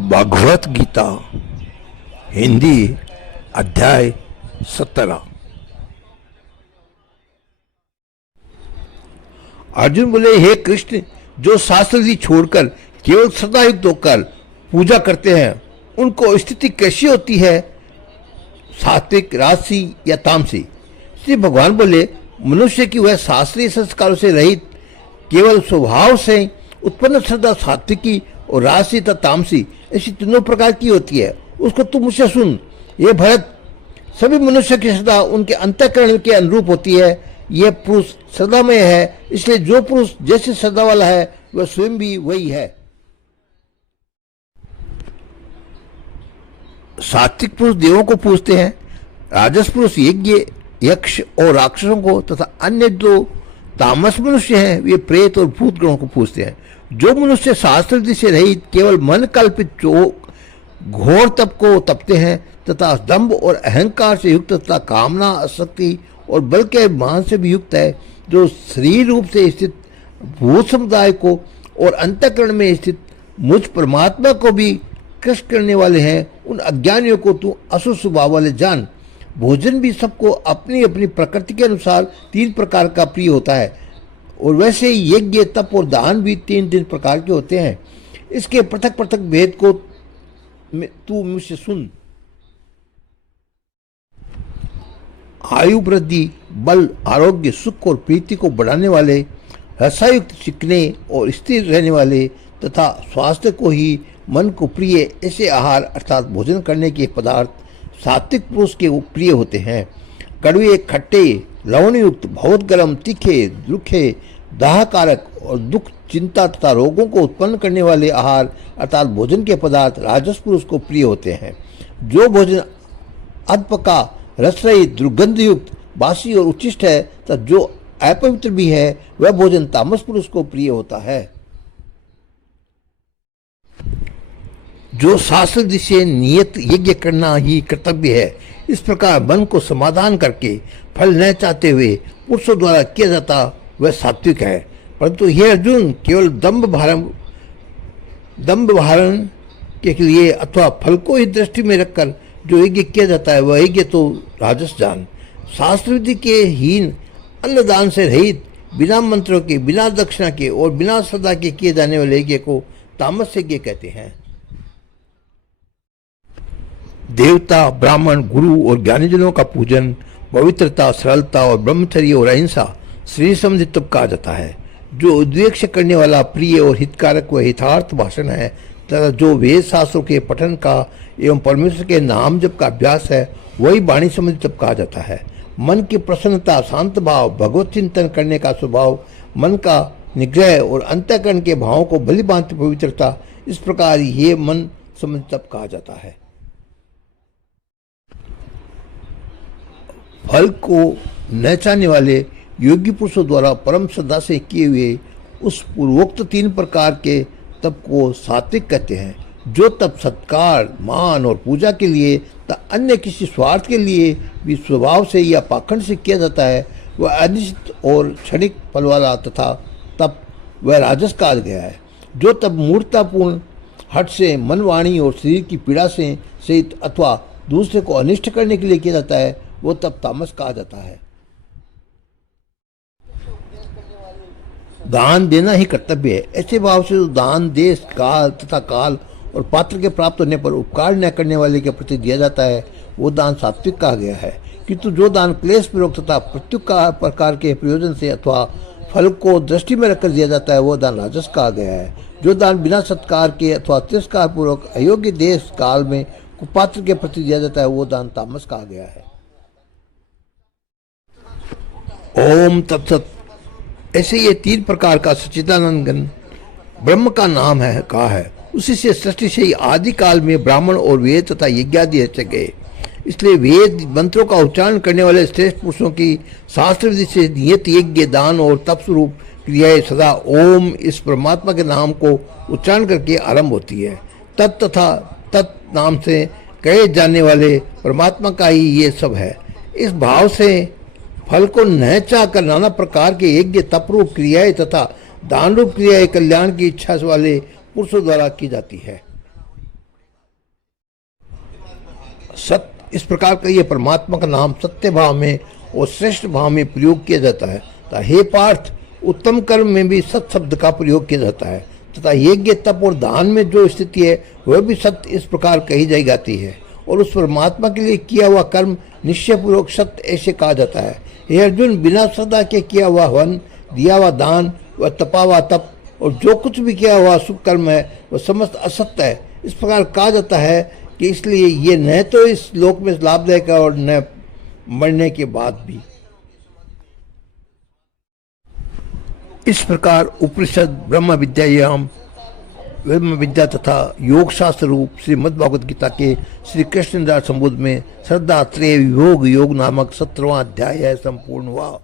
भगवत गीता हिंदी अध्याय 17। अर्जुन बोले, हे कृष्ण, जो शास्त्र छोड़कर केवल सदायुक्त होकर पूजा करते हैं उनको स्थिति कैसी होती है, सात्विक, राजसी या तामसी? श्री भगवान बोले, मनुष्य की वह शास्त्रीय संस्कारों से रहित केवल स्वभाव से उत्पन्न श्रद्धा सात्विकी और राजसी तथा तामसी ऐसी तीनों प्रकार की होती है। उसको तू मुझसे सुन। ये भरत, सभी मनुष्य की श्रद्धा उनके अंतःकरण के अनुरूप होती है। यह पुरुष श्रद्धामय है, इसलिए जो पुरुष जैसे श्रद्धा वाला है वह स्वयं भी वही है। सात्विक पुरुष देवों को पूजते हैं, राजस पुरुष यज्ञ, यक्ष और राक्षसों को तथा अन्य जो तामस मनुष्य हैं वे प्रेत और भूत ग्रहों को पूजते हैं। जो मनुष्य शास्त्र से रहित केवल मन कल्पित घोर तप को तपते हैं तथा दंभ और अहंकार से युक्त तथा कामना, आसक्ति और बल के अभिमान से भी युक्त है, जो शरीर रूप से स्थित भूत समुदाय को और अंतःकरण में स्थित मुझ परमात्मा को भी कष्ट करने वाले हैं, उन अज्ञानियों को तू असुर स्वभाव वाले जान। भोजन भी सबको अपनी अपनी प्रकृति के अनुसार तीन प्रकार का प्रिय होता है, और वैसे ही यज्ञ, तप और दान भी तीन प्रकार के होते हैं। इसके पृथक पृथक भेद को तू मुझसे सुन। आयु वृद्धि, बल, आरोग्य, सुख और प्रीति को बढ़ाने वाले, रसायुक्त, चिकने और स्थिर रहने वाले तथा स्वास्थ्य को ही मन को प्रिय ऐसे आहार अर्थात भोजन करने के पदार्थ सात्विक पुरुष के प्रिय होते हैं। कड़वे, खट्टे, लवणयुक्त, बहुत गर्म, तीखे, रुखे, दाहकारक और दुख, चिंता तथा रोगों को उत्पन्न करने वाले आहार अर्थात भोजन के पदार्थ राजस पुरुष को प्रिय होते हैं। जो भोजन अधपका, रसरहित, दुर्गंधयुक्त, बासी और उच्छिष्ट है तथा जो अपवित्र भी है वह भोजन तामस पुरुष को प्रिय होता है। जो शास्त्र से नियत यज्ञ करना ही कर्तव्य है, इस प्रकार मन को समाधान करके फल न चाहते हुए पुरुषों द्वारा किया जाता वह सात्विक है। परंतु यह अर्जुन, केवल दंभ धारण के लिए अथवा फल को ही दृष्टि में रखकर जो यज्ञ किया जाता है वह यज्ञ तो राजस जान। शास्त्र विधि के हीन, अन्नदान से रहित, बिना मंत्रों के, बिना दक्षिणा के और बिना श्रद्धा के किए जाने वाले यज्ञ को तामस यज्ञ कहते हैं। देवता, ब्राह्मण, गुरु और ज्ञानीजनों का पूजन, पवित्रता, सरलता और ब्रह्मचर्य और अहिंसा श्री संबंधित तप कहा जाता है। जो उद्वेग से करने वाला प्रिय और हितकारक व हितार्थ भाषण है तथा जो वेद शास्त्रों के पठन का एवं परमेश्वर के नाम जप का अभ्यास है वही वाणी संबंधित तप कहा जाता है। मन की प्रसन्नता, शांत भाव, भगवत चिंतन करने का स्वभाव, मन का निग्रह और अंतःकरण के भावों को भली भांति पवित्रता, इस प्रकार ये मन संबंधित तप कहा जाता है। फल को न चाहने वाले योगी पुरुषों द्वारा परम श्रद्धा से किए हुए उस पूर्वोक्त तीन प्रकार के तप को सात्विक कहते हैं। जो तप सत्कार, मान और पूजा के लिए तथा अन्य किसी स्वार्थ के लिए भी स्वभाव से या पाखंड से किया जाता है वह अनिश्चित और क्षणिक फल वाला तथा तप वह राजस कहा गया है। जो तप मूर्खतापूर्ण हठ से, मन, वाणी और शरीर की पीड़ा से सहित अथवा दूसरे को अनिष्ट करने के लिए किया जाता है वो तप तामस कहा जाता है। दान देना ही कर्तव्य है। ऐसे भाव से दान देश, काल तथा काल और पात्र के प्राप्त होने पर उपकार न करने वाले के प्रति दिया जाता है वो दान सात्विक कहा गया है। किंतु जो दान क्लेश पूर्वक तथा प्रत्युक प्रकार के प्रयोजन से अथवा फल को दृष्टि में रखकर दिया जाता है वो दान राजस कहा गया है। जो दान बिना सत्कार के अथवा तिरस्कार पूर्वक अयोग्य देश काल में कुपात्र के प्रति दिया जाता है वो दान तामस कहा गया है। ओम तत्सत। ऐसे ये तीन प्रकार का सच्चिदानंद ब्रह्म का नाम है कहा है। उसी से सृष्टि से ही आदि काल में ब्राह्मण और वेद तथा यज्ञादि रचे गए। इसलिए वेद मंत्रों का उच्चारण करने वाले श्रेष्ठ पुरुषों की शास्त्र विधि से नियत यज्ञ, दान और तप स्वरूप क्रियाएं सदा ओम इस परमात्मा के नाम को उच्चारण करके आरंभ होती है। तत् तथा तत् नाम से कहे जाने वाले परमात्मा का ही ये सब है। इस भाव से फल को न चाहकर नाना प्रकार के यज्ञ, तप रूप क्रियाएं तथा दान रूप क्रियाएं कल्याण की इच्छा वाले पुरुषों द्वारा की जाती है। सत्य इस प्रकार का ये परमात्मा का नाम सत्य भाव में और श्रेष्ठ भाव में प्रयोग किया जाता है तथा हे पार्थ उत्तम कर्म में भी सत्य शब्द का प्रयोग किया जाता है तथा यज्ञ तप और दान में जो स्थिति है वह भी सत्य इस प्रकार कही जाती है और उस परमात्मा के लिए किया हुआ कर्म निश्चय पूर्वक सत्य ऐसे कहा जाता है। हे अर्जुन, बिना श्रद्धा के किया हुआ हवन, दिया हुआ दान व तपा हुआ तप और जो कुछ भी किया हुआ शुभ कर्म है वह समस्त असत्य है इस प्रकार कहा जाता है कि इसलिए ये न तो इस लोक में लाभदायक है और न मरने के बाद भी। इस प्रकार उपनिषद ब्रह्म विद्या तथा योग शास्त्र रूप श्रीमद् भागवत गीता के श्री कृष्ण संबोध में श्रद्धा त्रय विभोग योग नामक 17वां अध्याय है संपूर्ण हुआ।